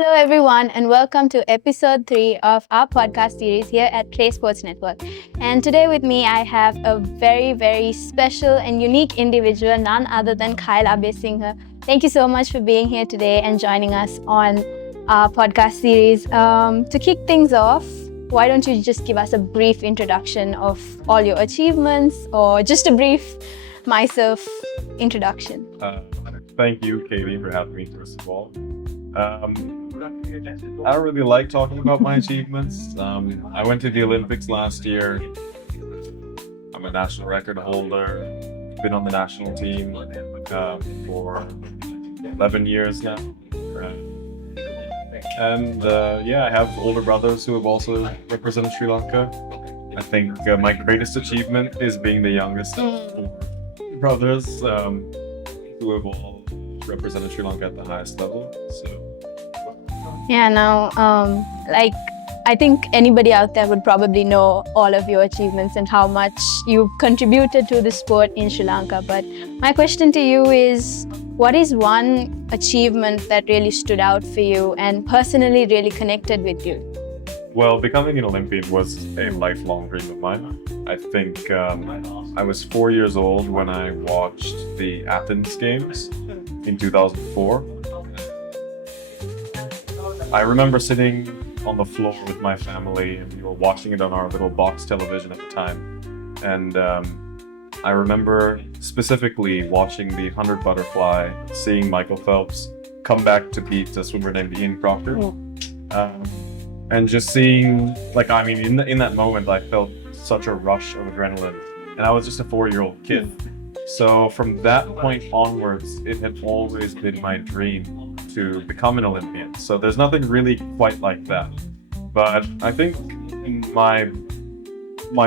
Hello, everyone, and welcome to episode 3 of our podcast series here at P.L.A.Y Sports Network. And today with me, I have a very, very special and unique individual, none other than Kyle Abeysinghe. Thank you so much for being here today and joining us on our podcast series. To kick things off, why don't you just give us a brief introduction of all your achievements, or just a brief myself introduction? Thank you, Katie, for having me, first of all. I don't really like talking about my achievements. I went to the Olympics last year. I'm a national record holder. Been on the national team for 11 years now. I have older brothers who have also represented Sri Lanka. I think my greatest achievement is being the youngest of 4 brothers who have all represented Sri Lanka at the highest level. I think anybody out there would probably know all of your achievements and how much you've contributed to the sport in Sri Lanka. But my question to you is, what is one achievement that really stood out for you and personally really connected with you? Well, becoming an Olympian was a lifelong dream of mine. I think I was 4 years old when I watched the Athens Games in 2004. I remember sitting on the floor with my family, and we were watching it on our little box television at the time. And I remember specifically watching the 100 butterfly, seeing Michael Phelps come back to beat a swimmer named Ian Proctor. And just seeing, in that moment, I felt such a rush of adrenaline. And I was just a 4-year-old kid. So from that point onwards, it had always been my dream to become an Olympian. So there's nothing really quite like that. But I think my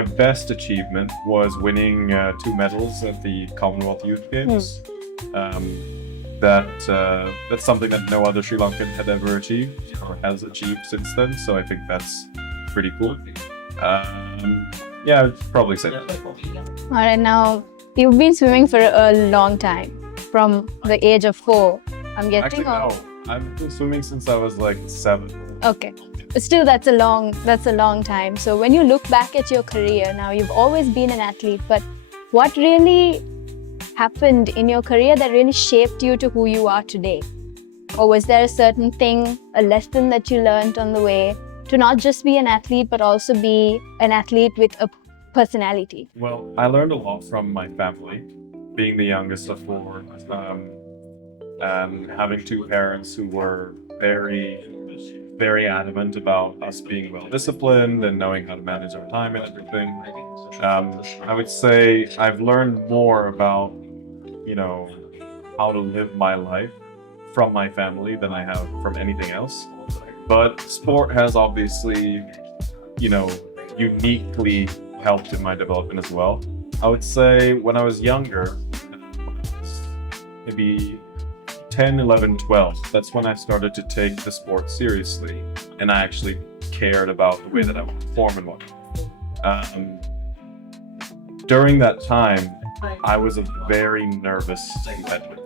best achievement was winning 2 medals at the Commonwealth Youth Games. That's something that no other Sri Lankan had ever achieved or has achieved since then. So I think that's pretty cool. I'd probably say that. All right, now you've been swimming for a long time, from the age of 4, I'm guessing. Actually, no. I've been swimming since I was 7. Okay, but still, that's a long time. So when you look back at your career, now you've always been an athlete, but what really happened in your career that really shaped you to who you are today? Or was there a certain thing, a lesson that you learned on the way to not just be an athlete, but also be an athlete with a personality? Well, I learned a lot from my family, being the youngest of 4, and having 2 parents who were very, very adamant about us being well-disciplined and knowing how to manage our time and everything. I would say I've learned more about, how to live my life from my family than I have from anything else. But sport has obviously, uniquely helped in my development as well. I would say when I was younger, maybe 10, 11, 12, that's when I started to take the sport seriously, and I actually cared about the way that I would perform and whatnot. During that time, I was a very nervous competitor.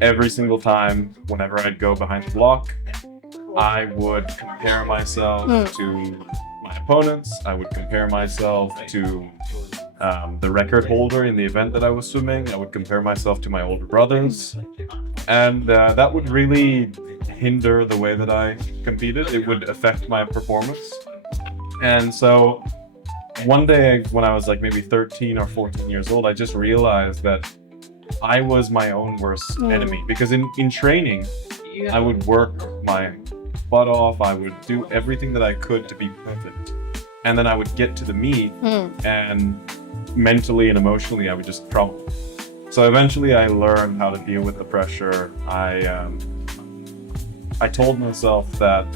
Every single time, whenever I'd go behind the block, I would compare myself to my opponents. I would compare myself to the record holder in the event that I was swimming. I would compare myself to my older brothers. And that would really hinder the way that I competed. It would affect my performance. And so one day when I was maybe 13 or 14 years old, I just realized that I was my own worst enemy. Because in training, I would work my butt off. I would do everything that I could to be perfect. And then I would get to the meet and mentally and emotionally, I would just crumble. So eventually I learned how to deal with the pressure. I told myself that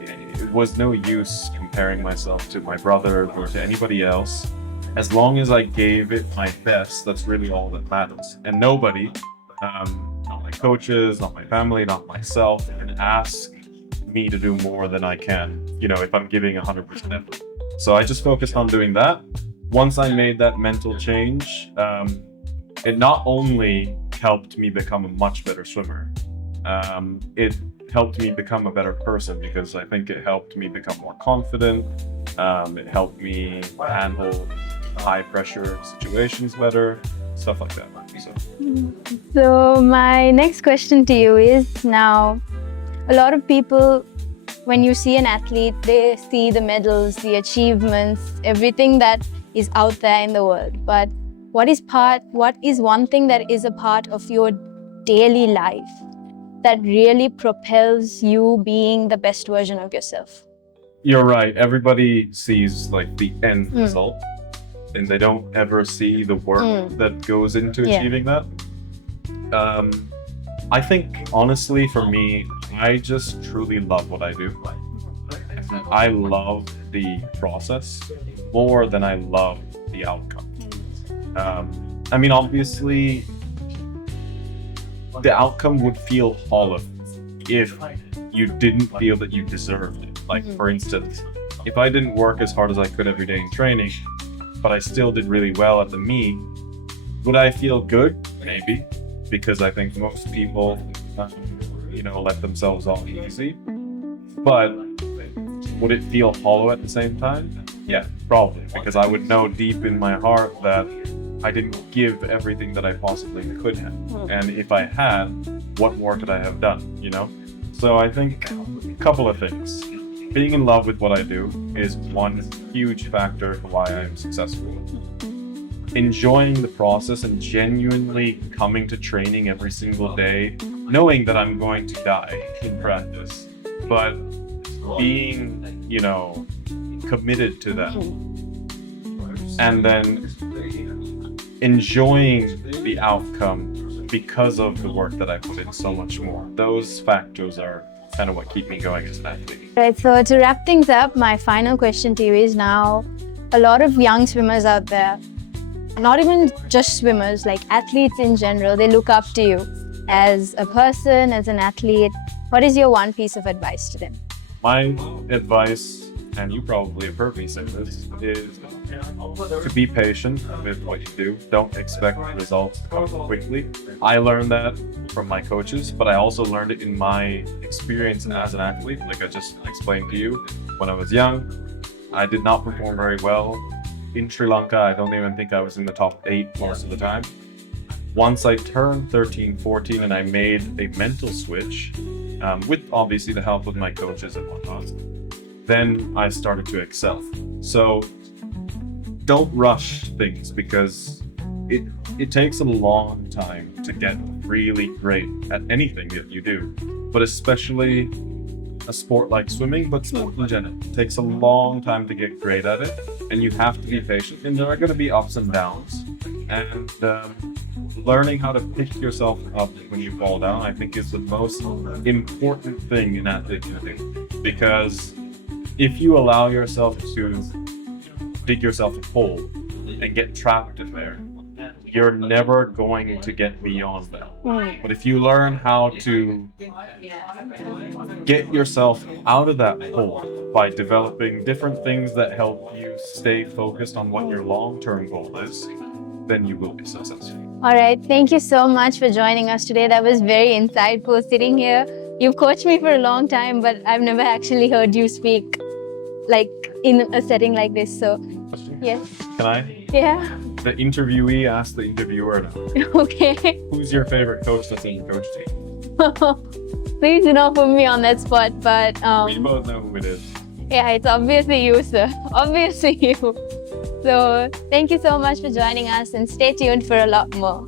it was no use comparing myself to my brother or to anybody else. As long as I gave it my best, that's really all that matters. And nobody, not my coaches, not my family, not myself, can ask me to do more than I can, if I'm giving 100% effort. So I just focused on doing that. Once I made that mental change, it not only helped me become a much better swimmer, It helped me become a better person because I think it helped me become more confident. It helped me handle high pressure situations better, stuff like that. So my next question to you is, now a lot of people, when you see an athlete, they see the medals, the achievements, everything that is out there in the world. But what is one thing that is a part of your daily life that really propels you being the best version of yourself? You're right. Everybody sees like the end result, and they don't ever see the work that goes into achieving that. I think honestly, for me, I just truly love what I do. I love the process more than I love the outcome. I mean, obviously, the outcome would feel hollow if you didn't feel that you deserved it. Like, for instance, if I didn't work as hard as I could every day in training, but I still did really well at the meet, would I feel good? Maybe, because I think most people, let themselves off easy. But would it feel hollow at the same time? Yeah, probably, because I would know deep in my heart that I didn't give everything that I possibly could have. And if I had, what more could I have done, So I think a couple of things. Being in love with what I do is one huge factor to why I'm successful. Enjoying the process and genuinely coming to training every single day, knowing that I'm going to die in practice, but being, committed to that. And then enjoying the outcome because of the work that I put in so much more. Those factors are kind of what keep me going as an athlete. Right, so to wrap things up, my final question to you is, now a lot of young swimmers out there, not even just swimmers, like athletes in general, they look up to you as a person, as an athlete. What is your one piece of advice to them? My advice, and you probably have heard me say this, is to be patient with what you do. Don't expect results to come quickly. I learned that from my coaches, but I also learned it in my experience as an athlete. Like I just explained to you, when I was young, I did not perform very well. In Sri Lanka, I don't even think I was in the top 8 most of the time. Once I turned 13, 14, and I made a mental switch, with obviously the help of my coaches and whatnot, then I started to excel. So don't rush things, because it takes a long time to get really great at anything that you do, but especially a sport like swimming, but sport in general. It takes a long time to get great at it, and you have to be patient, and there are going to be ups and downs. And learning how to pick yourself up when you fall down, I think, is the most important thing an athlete can do. Because if you allow yourself to dig yourself a hole and get trapped in there, you're never going to get beyond that. But if you learn how to get yourself out of that hole by developing different things that help you stay focused on what your long-term goal is, then you will be successful. All right, thank you so much for joining us today. That was very insightful sitting here. You've coached me for a long time, but I've never actually heard you speak like in a setting like this. So, yes. Can I? Yeah. The interviewee asked the interviewer now. Okay. Who's your favorite coach that's in your coach team? Please do not put me on that spot, but We both know who it is. yeah, it's obviously you, sir. Obviously you. So thank you so much for joining us, and stay tuned for a lot more.